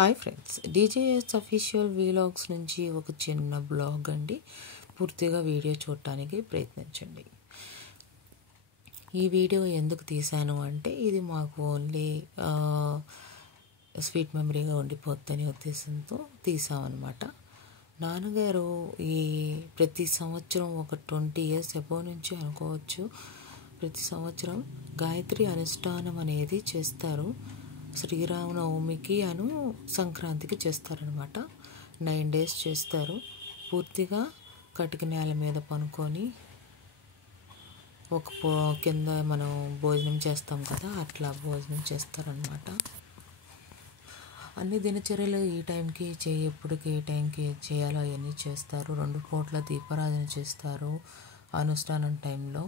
Hi friends, DJS official vlogs నుంచి ఒక చిన్న బ్లాగ్ అండి. పూర్తిగా వీడియో చూడటానికి ప్రయత్నించండి. ఈ వీడియో ఎందుకు తీశాను అంటే ఇది మాకు ఓన్లీ స్వీట్ మెమరీగా ఉండిపోద్దనే ఉద్దేశంతో తీసామన్నమాట. నాన్నగారు ఈ ప్రతి సంవత్సరం ఒక 20 years అబోవ్ నుంచి అనుకోవచ్చు, ప్రతి సంవత్సరం గాయత్రి అనుష్ఠానం అనేది చేస్తారు. శ్రీరామనవమికి సంక్రాంతికి చేస్తారనమాట. 9 days చేస్తారు. పూర్తిగా కటిక నేల మీద పనుకొని ఒక కింద మనం భోజనం చేస్తాం కదా, అట్లా భోజనం చేస్తారనమాట. అన్ని దినచర్యలు ఈ టైంకి ఎప్పటికి ఏ టైంకి చేయాలో అవన్నీ చేస్తారు. 2 పూట్ల దీపారాధన చేస్తారు. అనుష్ఠానం టైంలో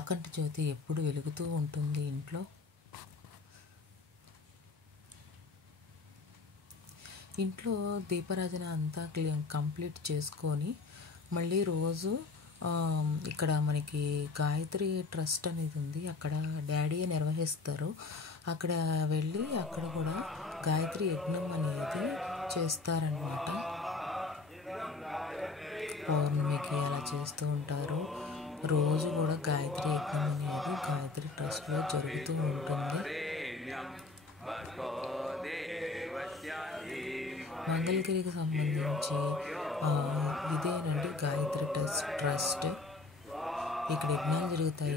అఖండ జ్యోతి ఎప్పుడు వెలుగుతూ ఉంటుంది ఇంట్లో. ఇంట్లో దీపారాధన అంతా కంప్లీట్ చేసుకొని మళ్ళీ రోజు ఇక్కడ మనకి గాయత్రి ట్రస్ట్ అనేది ఉంది, అక్కడ డాడీ నిర్వహిస్తారు. అక్కడ వెళ్ళి అక్కడ కూడా గాయత్రి యజ్ఞం అనేది చేస్తారనమాట. పౌర్ణమికి అలా చేస్తూ ఉంటారు. రోజు కూడా గాయత్రి యజ్ఞం అనేది గాయత్రి ట్రస్ట్లో జరుగుతూ ఉంటుంది. మంగళగిరికి సంబంధించి ఇదేనండి గాయత్రి ట్రస్ట్. ఇక్కడ యజ్ఞాలు జరుగుతాయి,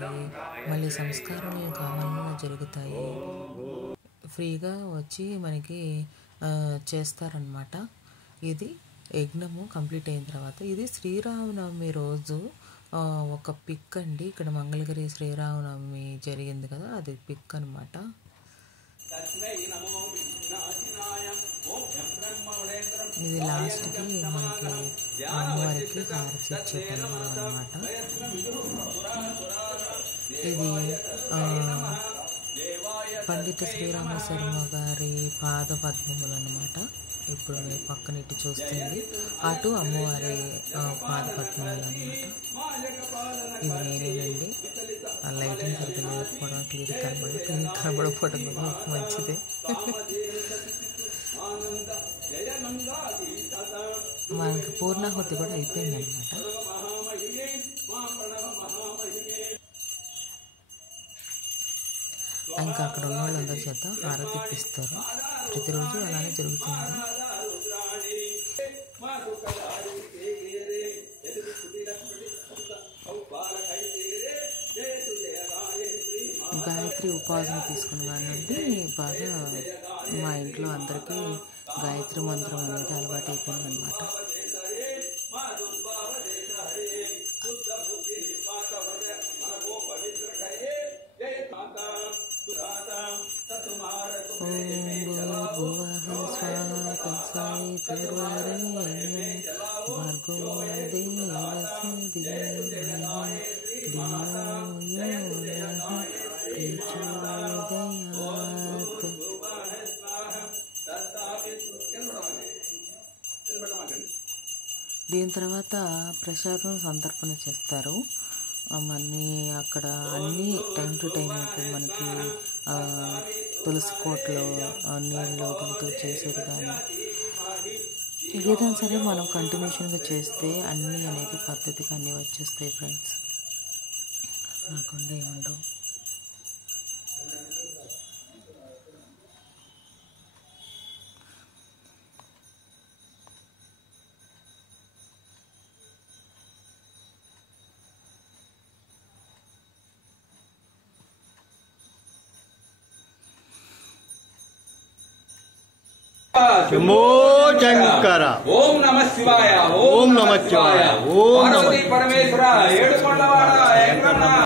మళ్ళీ సంస్కారాలు కావాలన్నా జరుగుతాయి. ఫ్రీగా వచ్చి మనకి చేస్తారనమాట. ఇది యజ్ఞము కంప్లీట్ అయిన తర్వాత ఇది శ్రీరామనవమి రోజు ఒక పిక్ అండి. ఇక్కడ మంగళగిరి శ్రీరామనవమి జరిగింది కదా, అది పిక్ అనమాట. ఇది లాస్ట్కి మనకి అమ్మవారికి హారతి ఇచ్చే టైంలో అనమాట. ఇది పండిత శ్రీరామ శర్మ గారి పాద పద్మములు అనమాట. ఇప్పుడు మీరు పక్కన ఇటు చూస్తుంది, అటు అమ్మవారి పాద పద్మములు అనమాట. ఇది నేనేనండి. ఆ లైటింగ్ సరిగ్గా లేకపోవడం, క్లియర్ కనబడకపోవడం కూడా మంచిదే. మనకి పూర్ణాహుతి కూడా అయిపోయింది అనమాట. ఇంకా అక్కడ ఉన్న వాళ్ళందరి చేత హారతి ఇప్పిస్తారు. ప్రతిరోజు అలానే జరుగుతుంది. గాయత్రి ఉపాసన తీసుకుని కానివ్వండి, బాగా మా ఇంట్లో అందరికీ గాయత్రి మంత్రం అనేది అలవాటు అయిపోయిందనమాట. దీని తర్వాత ప్రసాదం సంతర్పణ చేస్తారు. మళ్ళీ అక్కడ అన్నీ టైం టు టైం మనకి తులసి కోటలో నీళ్ళు వదులుతూ చేసేది కానీ ఏదైనా సరే మనం కంటిన్యూషన్గా చేస్తే అన్నీ అనేది పద్ధతిగా అన్నీ వచ్చేస్తాయి ఫ్రెండ్స్. రాకుండా ఏముండవు. శంభో శంకర. ఓం నమః శివాయ. ఓం నమః శివాయ. ఓం నమః పరమేశ్వర. 7 కొండవాడ.